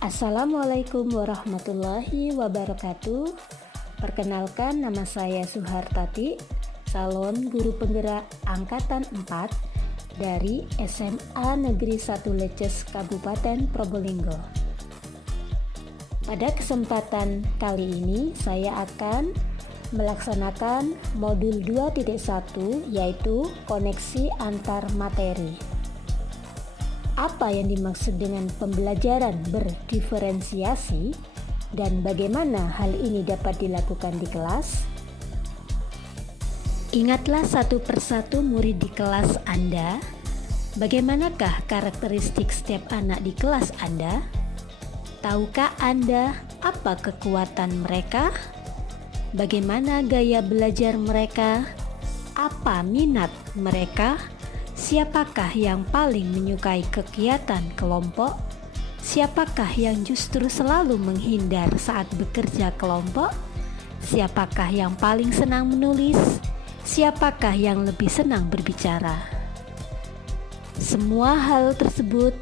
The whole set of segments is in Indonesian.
Assalamualaikum warahmatullahi wabarakatuh. Perkenalkan, nama saya Suhartati, calon guru penggerak angkatan 4 dari SMA Negeri 1 Leces Kabupaten Probolinggo. Pada kesempatan kali ini saya akan melaksanakan modul 2.1 yaitu koneksi antar materi. Apa yang dimaksud dengan pembelajaran berdiferensiasi dan bagaimana hal ini dapat dilakukan di kelas? Ingatlah satu persatu murid di kelas Anda. Bagaimanakah karakteristik setiap anak di kelas Anda? Tahukah Anda apa kekuatan mereka? Bagaimana gaya belajar mereka? Apa minat mereka? Siapakah yang paling menyukai kegiatan kelompok? Siapakah yang justru selalu menghindar saat bekerja kelompok? Siapakah yang paling senang menulis? Siapakah yang lebih senang berbicara? Semua hal tersebut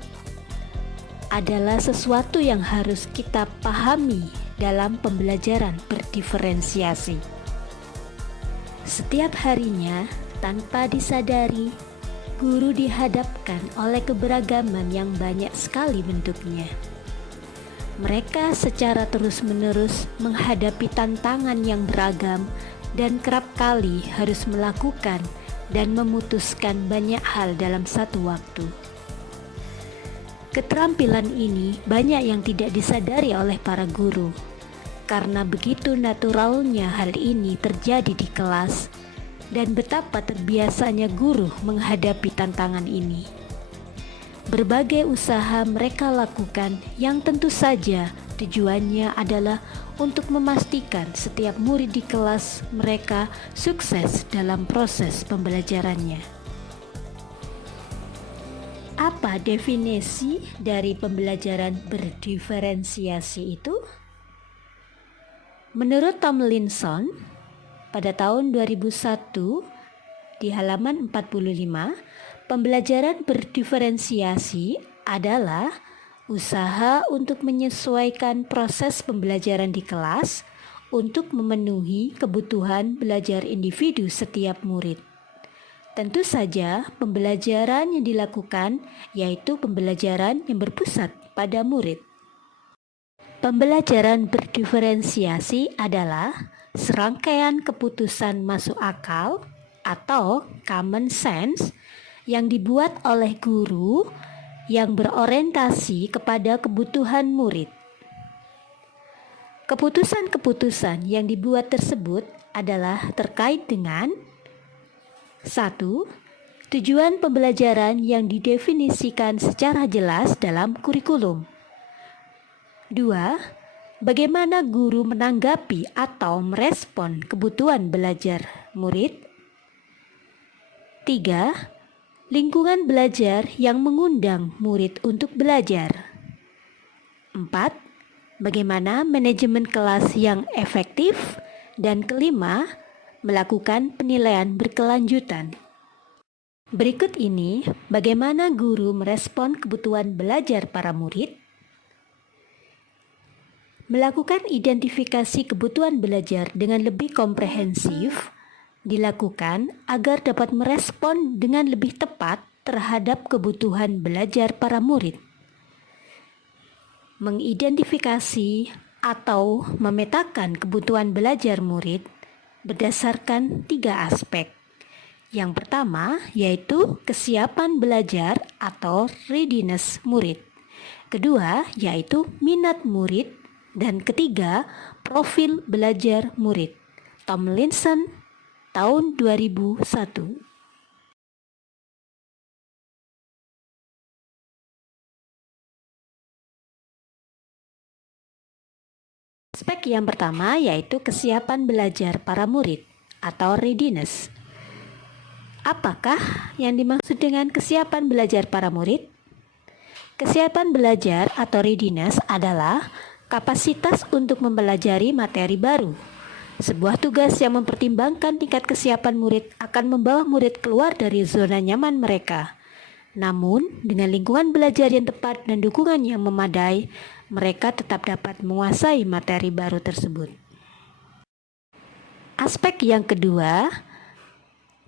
adalah sesuatu yang harus kita pahami dalam pembelajaran berdiferensiasi. Setiap harinya, tanpa disadari, guru dihadapkan oleh keberagaman yang banyak sekali bentuknya. Mereka secara terus-menerus menghadapi tantangan yang beragam dan kerap kali harus melakukan dan memutuskan banyak hal dalam satu waktu. Keterampilan ini banyak yang tidak disadari oleh para guru, karena begitu naturalnya hal ini terjadi di kelas, dan betapa terbiasanya guru menghadapi tantangan ini. Berbagai usaha mereka lakukan yang tentu saja tujuannya adalah untuk memastikan setiap murid di kelas mereka sukses dalam proses pembelajarannya. Apa definisi dari pembelajaran berdiferensiasi itu? Menurut Tomlinson, pada tahun 2001, di halaman 45, pembelajaran berdiferensiasi adalah usaha untuk menyesuaikan proses pembelajaran di kelas untuk memenuhi kebutuhan belajar individu setiap murid. Tentu saja, pembelajaran yang dilakukan yaitu pembelajaran yang berpusat pada murid. Pembelajaran berdiferensiasi adalah serangkaian keputusan masuk akal atau common sense yang dibuat oleh guru yang berorientasi kepada kebutuhan murid. Keputusan-keputusan yang dibuat tersebut adalah terkait dengan 1. Tujuan pembelajaran yang didefinisikan secara jelas dalam kurikulum. 2. Bagaimana guru menanggapi atau merespon kebutuhan belajar murid. 3. Lingkungan belajar yang mengundang murid untuk belajar. 4. Bagaimana manajemen kelas yang efektif. Dan kelima, melakukan penilaian berkelanjutan. Berikut ini bagaimana guru merespon kebutuhan belajar para murid. Melakukan identifikasi kebutuhan belajar dengan lebih komprehensif dilakukan agar dapat merespon dengan lebih tepat terhadap kebutuhan belajar para murid. Mengidentifikasi atau memetakan kebutuhan belajar murid berdasarkan 3 aspek. Yang pertama yaitu kesiapan belajar atau readiness murid. Kedua yaitu minat murid. Dan ketiga, profil belajar murid. Tomlinson, tahun 2001. Aspek yang pertama yaitu kesiapan belajar para murid atau readiness. Apakah yang dimaksud dengan kesiapan belajar para murid? Kesiapan belajar atau readiness adalah kapasitas untuk mempelajari materi baru. Sebuah tugas yang mempertimbangkan tingkat kesiapan murid akan membawa murid keluar dari zona nyaman mereka Namun, dengan lingkungan belajar yang tepat dan dukungan yang memadai, mereka tetap dapat menguasai materi baru tersebut. Aspek yang kedua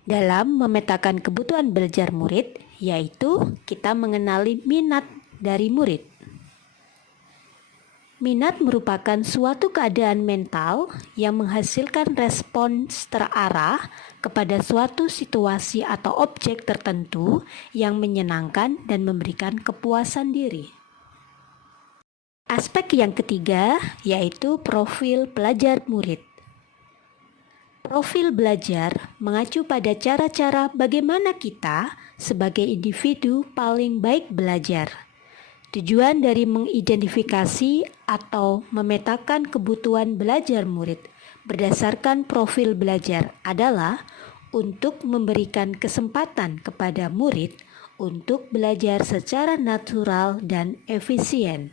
dalam memetakan kebutuhan belajar murid, yaitu kita mengenali minat dari murid. Minat merupakan suatu keadaan mental yang menghasilkan respons terarah kepada suatu situasi atau objek tertentu yang menyenangkan dan memberikan kepuasan diri. Aspek yang ketiga yaitu profil pelajar murid. Profil belajar mengacu pada cara-cara bagaimana kita sebagai individu paling baik belajar. Tujuan dari mengidentifikasi atau memetakan kebutuhan belajar murid berdasarkan profil belajar adalah untuk memberikan kesempatan kepada murid untuk belajar secara natural dan efisien.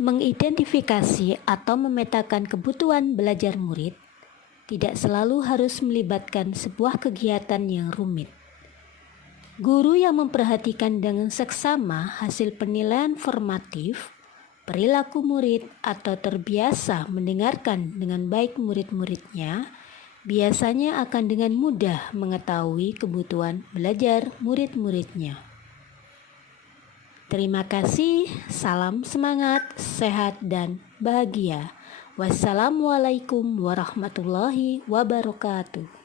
Mengidentifikasi atau memetakan kebutuhan belajar murid tidak selalu harus melibatkan sebuah kegiatan yang rumit. Guru yang memperhatikan dengan seksama hasil penilaian formatif, perilaku murid atau terbiasa mendengarkan dengan baik murid-muridnya, biasanya akan dengan mudah mengetahui kebutuhan belajar murid-muridnya. Terima kasih, salam semangat, sehat, dan bahagia. Wassalamualaikum warahmatullahi wabarakatuh.